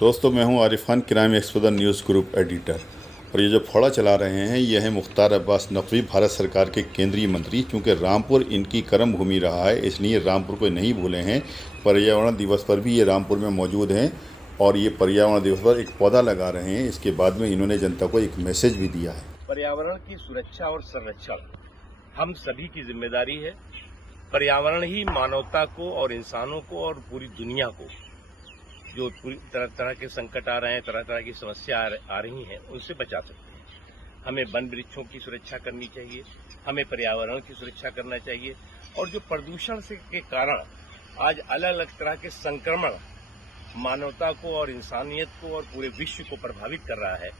दोस्तों, मैं हूं Arif Khan, crime exposure news group editor. और ये जो फौड़ा चला रहे हैं, ये है मुख्तार अब्बास नकवी, भारत सरकार के केंद्रीय मंत्री। चूँकि रामपुर इनकी कर्म भूमि रहा है, इसलिए रामपुर को नहीं भूले हैं। पर्यावरण दिवस पर भी ये रामपुर में मौजूद हैं और ये पर्यावरण दिवस पर एक पौधा लगा रहे हैं। इसके बाद में इन्होंने जनता को एक मैसेज भी दिया है। पर्यावरण की सुरक्षा और संरक्षण हम सभी की जिम्मेदारी है। पर्यावरण ही मानवता को और इंसानों को और पूरी दुनिया को, जो पूरी तरह तरह के संकट आ रहे हैं, तरह तरह की समस्या आ रही हैं, उनसे बचा सकते हैं। हमें वन वृक्षों की सुरक्षा करनी चाहिए, हमें पर्यावरण की सुरक्षा करना चाहिए। और जो प्रदूषण से के कारण आज अलग अलग तरह के संक्रमण मानवता को और इंसानियत को और पूरे विश्व को प्रभावित कर रहा है,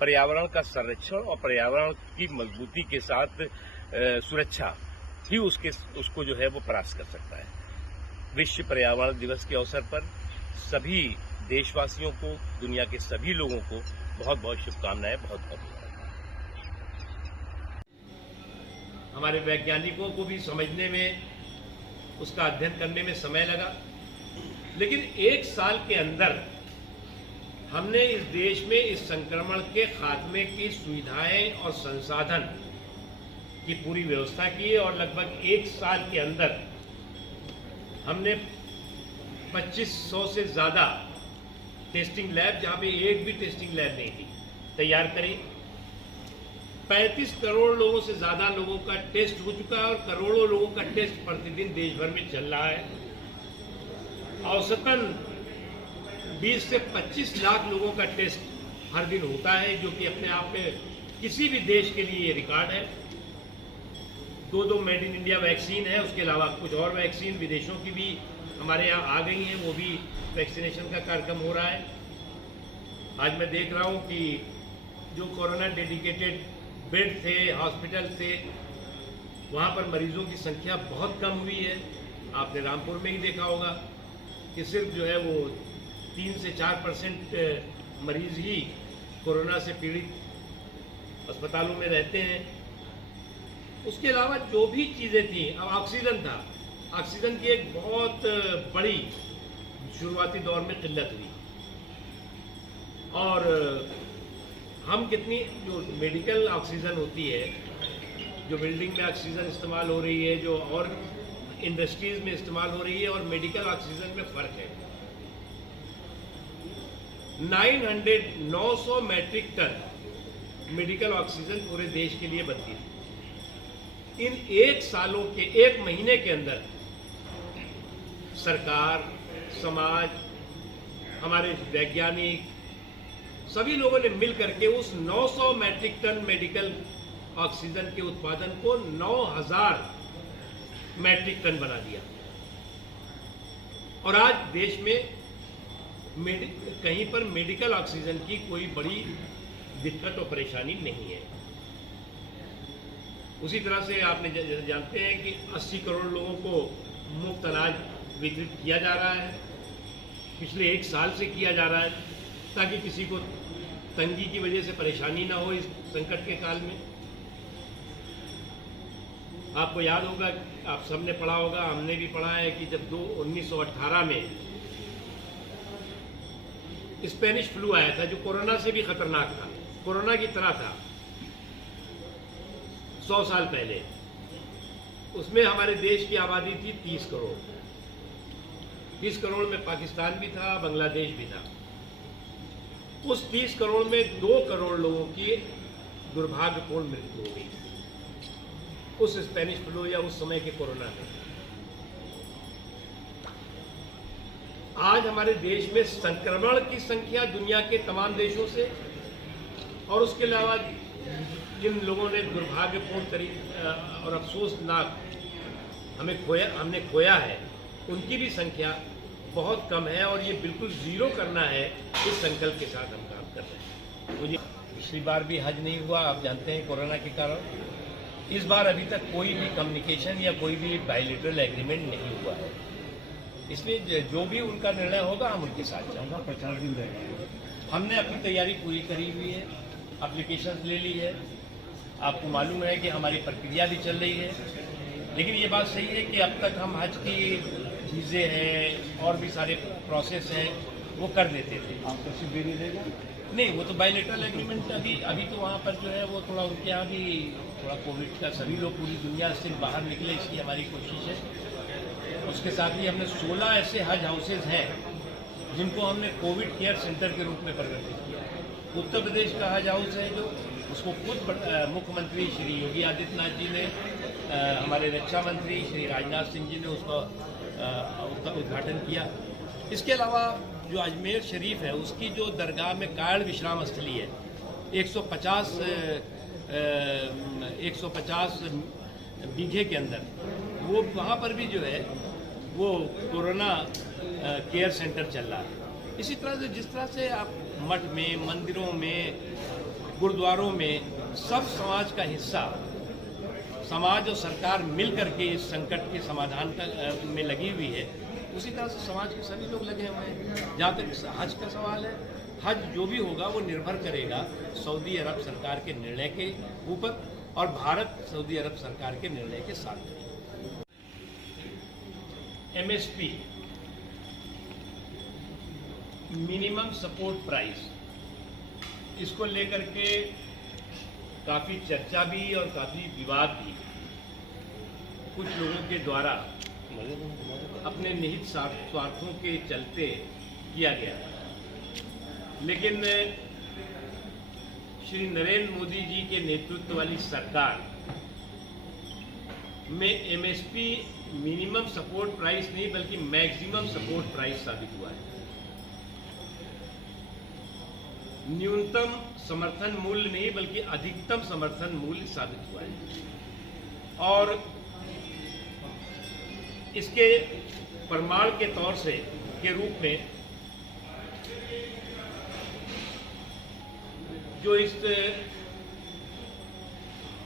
पर्यावरण का संरक्षण और पर्यावरण की मजबूती के साथ सुरक्षा ही उसको जो है वो परास्त कर सकता है। विश्व पर्यावरण दिवस के अवसर पर सभी देशवासियों को, दुनिया के सभी लोगों को बहुत बहुत शुभकामनाएं, बहुत बहुत मुबारक। हमारे वैज्ञानिकों को भी समझने में, उसका अध्ययन करने में समय लगा, लेकिन एक साल के अंदर हमने इस देश में इस संक्रमण के खात्मे की सुविधाएं और संसाधन की पूरी व्यवस्था की है। और लगभग एक साल के अंदर हमने 2500 से ज़्यादा टेस्टिंग लैब, जहाँ पे एक भी टेस्टिंग लैब नहीं थी, तैयार करी। 35 करोड़ लोगों से ज़्यादा लोगों का टेस्ट हो चुका है और करोड़ों लोगों का टेस्ट प्रतिदिन देश भर में चल रहा है। औसतन 20 से 25 लाख लोगों का टेस्ट हर दिन होता है, जो कि अपने आप में किसी भी देश के लिए ये रिकॉर्ड है। 2 मेड इन इंडिया वैक्सीन है, उसके अलावा कुछ और वैक्सीन विदेशों की भी हमारे यहाँ आ गई हैं, वो भी वैक्सीनेशन का कार्यक्रम हो रहा है। आज मैं देख रहा हूँ कि जो कोरोना डेडिकेटेड बेड थे, हॉस्पिटल थे, वहाँ पर मरीजों की संख्या बहुत कम हुई है। आपने रामपुर में ही देखा होगा कि सिर्फ जो है वो 3 से 4% मरीज ही कोरोना से पीड़ित अस्पतालों में रहते हैं। उसके अलावा जो भी चीज़ें थी, अब ऑक्सीजन था, ऑक्सीजन की एक बहुत बड़ी शुरुआती दौर में किल्लत हुई। और हम कितनी जो मेडिकल ऑक्सीजन होती है, जो बिल्डिंग में ऑक्सीजन इस्तेमाल हो रही है, जो और इंडस्ट्रीज में इस्तेमाल हो रही है, और मेडिकल ऑक्सीजन में फ़र्क है। 900 मैट्रिक टन मेडिकल ऑक्सीजन पूरे देश के लिए बनती थी। इन एक महीने के अंदर सरकार, समाज, हमारे वैज्ञानिक, सभी लोगों ने मिल करके उस 900 मैट्रिक टन मेडिकल ऑक्सीजन के उत्पादन को 9000 मैट्रिक टन बना दिया। और आज देश में कहीं पर मेडिकल ऑक्सीजन की कोई बड़ी दिक्कत और परेशानी नहीं है। उसी तरह से आपने जैसे जानते हैं कि 80 करोड़ लोगों को मुफ्त अनाज वितरित किया जा रहा है, पिछले 1 साल से किया जा रहा है, ताकि किसी को तंगी की वजह से परेशानी ना हो इस संकट के काल में। आपको याद होगा, आप सबने पढ़ा होगा, हमने भी पढ़ा है कि जब 1918 में स्पेनिश फ्लू आया था, जो कोरोना से भी खतरनाक था, कोरोना की तरह था, 100 साल पहले। उसमें हमारे देश की आबादी थी 30 करोड़। 30 करोड़ में पाकिस्तान भी था, बांग्लादेश भी था। उस 30 करोड़ में 2 करोड़ लोगों की दुर्भाग्यपूर्ण मृत्यु हो गई उस स्पेनिश फ्लू या उस समय के कोरोना में। आज हमारे देश में संक्रमण की संख्या दुनिया के तमाम देशों से, और उसके अलावा जिन लोगों ने दुर्भाग्यपूर्ण तरीके और अफसोसनाक हमने खोया है, उनकी भी संख्या बहुत कम है। और ये बिल्कुल ज़ीरो करना है, इस संकल्प के साथ हम काम कर रहे हैं। मुझे पिछली बार भी हज नहीं हुआ, आप जानते हैं, कोरोना के कारण। इस बार अभी तक कोई भी कम्युनिकेशन या कोई भी बायलैटरल एग्रीमेंट नहीं हुआ है, इसलिए जो भी उनका निर्णय होगा हम उनके साथ जाएंगे। 50 दिन रहेगा। हमने अपनी तैयारी पूरी करी हुई है, एप्लीकेशन ले ली है। आपको मालूम है कि हमारी प्रक्रिया भी चल रही है, लेकिन ये बात सही है कि अब तक हम हज की चीज़ें हैं और भी सारे प्रोसेस हैं, वो कर देते थे। आपका सिर्फ भी नहीं देगा? नहीं, वो तो बायलेटरल एग्रीमेंट अभी तो वहाँ पर जो है वो थोड़ा उनके यहाँ भी थोड़ा कोविड का सभी लोग पूरी दुनिया से बाहर निकले, इसकी हमारी कोशिश है। उसके साथ ही हमने 16 ऐसे हज हाउसेज हैं जिनको हमने कोविड केयर सेंटर के रूप में परिवर्तित किया। उत्तर प्रदेश का हज हाउस है जो उसको खुद मुख्यमंत्री श्री योगी आदित्यनाथ जी ने, हमारे रक्षा मंत्री श्री राजनाथ सिंह जी ने उसका उद्घाटन किया। इसके अलावा जो अजमेर शरीफ है उसकी जो दरगाह में कायड़ विश्राम स्थली है 150 बीघे के अंदर, वो वहाँ पर भी जो है वो कोरोना केयर सेंटर चल रहा है। इसी तरह से जिस तरह से आप मठ में, मंदिरों में, गुरुद्वारों में सब समाज का हिस्सा, समाज और सरकार मिल करके इस संकट के समाधान में लगी हुई है, उसी तरह से समाज के सभी लोग लगे हुए हैं। जहाँ तक हज का सवाल है, हज जो भी होगा वो निर्भर करेगा सऊदी अरब सरकार के निर्णय के ऊपर और भारत सऊदी अरब सरकार के निर्णय के साथ। MSP मिनिमम सपोर्ट प्राइस, इसको लेकर के काफ़ी चर्चा भी और काफ़ी विवाद भी कुछ लोगों के द्वारा अपने निहित स्वार्थों के चलते किया गया। लेकिन श्री नरेंद्र मोदी जी के नेतृत्व वाली सरकार में MSP मिनिमम सपोर्ट प्राइस नहीं बल्कि मैक्सिमम सपोर्ट प्राइस साबित हुआ है। न्यूनतम समर्थन मूल्य नहीं बल्कि अधिकतम समर्थन मूल्य साबित हुआ है। और इसके प्रमाण के तौर से के रूप में जो इस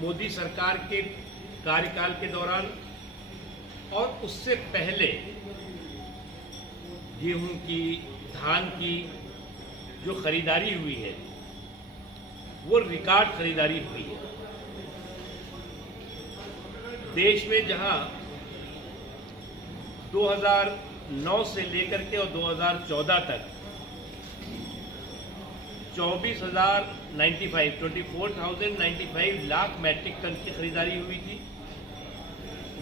मोदी सरकार के कार्यकाल के दौरान और उससे पहले गेहूं की, धान की जो खरीदारी हुई है वो रिकॉर्ड खरीदारी हुई है। देश में जहां 2009 से लेकर के और 2014 तक 24,095 लाख मैट्रिक टन की खरीदारी हुई थी।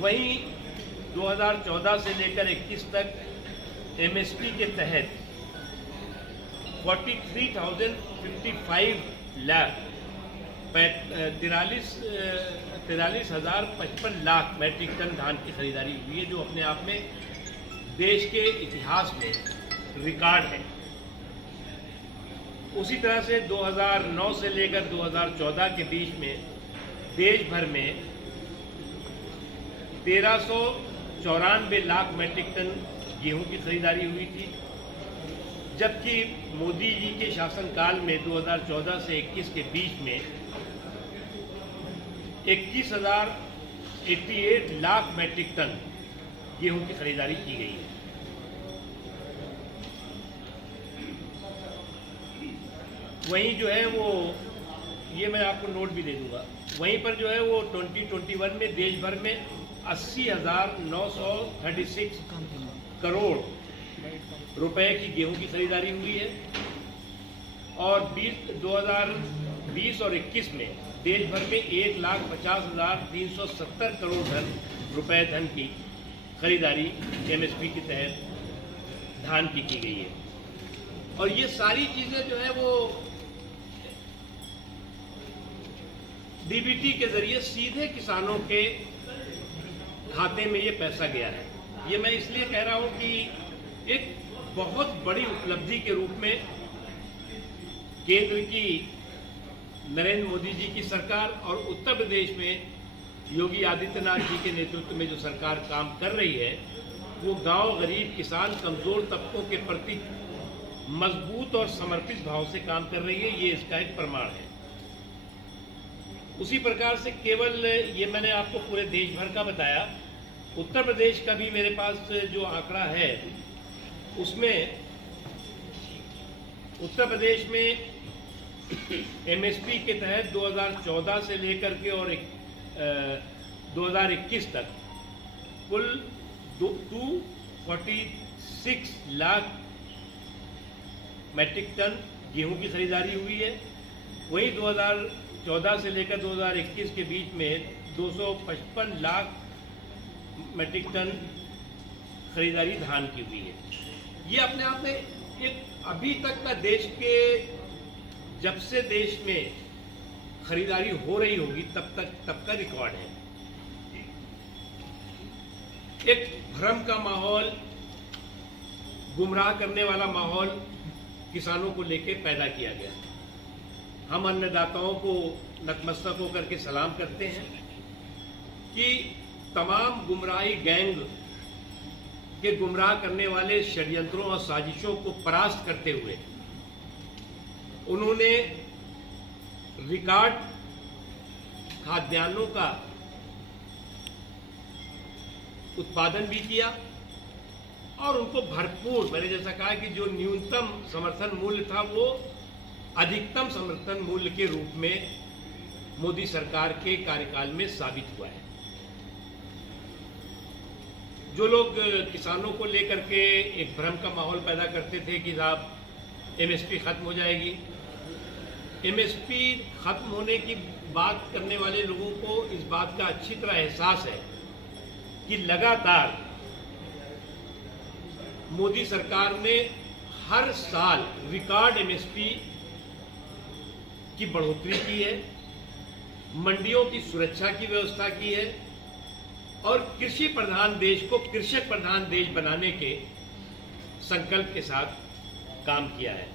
वहीं 2014 से लेकर 21 तक MSP के तहत 43,055 लाख 43,055 लाख मैट्रिक टन धान की खरीदारी हुई है, जो अपने आप में देश के इतिहास में रिकॉर्ड है। उसी तरह से 2009 से लेकर 2014 के बीच में देश भर में 1394 लाख मैट्रिक टन गेहूं की खरीदारी हुई थी, जबकि मोदी जी के शासनकाल में 2014 से 21 के बीच में 21,088 लाख मैट्रिक टन गेहूं की खरीदारी की गई है। वहीं जो है वो, ये मैं आपको नोट भी दे दूंगा, वहीं पर जो है वो 2021 में देश भर में 80,936 करोड़ रुपए की गेहूं की खरीदारी हुई है। और 2020 और 21 में देश भर में 1,50,370 करोड़ रुपए धन की खरीदारी MSP के तहत धान की गई है। और ये सारी चीजें जो है वो DBT के जरिए सीधे किसानों के खाते में ये पैसा गया है। ये मैं इसलिए कह रहा हूं कि एक बहुत बड़ी उपलब्धि के रूप में केंद्र की नरेंद्र मोदी जी की सरकार और उत्तर प्रदेश में योगी आदित्यनाथ जी के नेतृत्व में जो सरकार काम कर रही है, वो गांव, गरीब, किसान, कमजोर तबकों के प्रति मजबूत और समर्पित भाव से काम कर रही है। ये इसका एक प्रमाण है। उसी प्रकार से केवल ये मैंने आपको पूरे देश भर का बताया, उत्तर प्रदेश का भी मेरे पास जो आंकड़ा है उसमें उत्तर प्रदेश में MSP के तहत 2014 से लेकर के और 2021 तक कुल 246 लाख मैट्रिक टन गेहूं की खरीदारी हुई है। वहीं 2014 से लेकर 2021 के बीच में 255 लाख मैट्रिक टन खरीदारी धान की हुई है। ये अपने आप में एक अभी तक का देश के, जब से देश में खरीदारी हो रही होगी तब का रिकॉर्ड है। एक भ्रम का माहौल, गुमराह करने वाला माहौल किसानों को लेकर पैदा किया गया। हम अन्नदाताओं को नतमस्तक होकर के सलाम करते हैं कि तमाम गुमराही गैंग के गुमराह करने वाले षड्यंत्रों और साजिशों को परास्त करते हुए उन्होंने रिकॉर्ड खाद्यान्नों का उत्पादन भी किया और उनको भरपूर, मैंने जैसा कहा कि जो न्यूनतम समर्थन मूल्य था वो अधिकतम समर्थन मूल्य के रूप में मोदी सरकार के कार्यकाल में साबित हुआ है। जो लोग किसानों को लेकर के एक भ्रम का माहौल पैदा करते थे कि साहब एमएसपी खत्म हो जाएगी, एमएसपी खत्म होने की बात करने वाले लोगों को इस बात का अच्छी तरह एहसास है कि लगातार मोदी सरकार ने हर साल रिकॉर्ड एमएसपी की बढ़ोतरी की है, मंडियों की सुरक्षा की व्यवस्था की है और कृषि प्रधान देश को कृषक प्रधान देश बनाने के संकल्प के साथ काम किया है।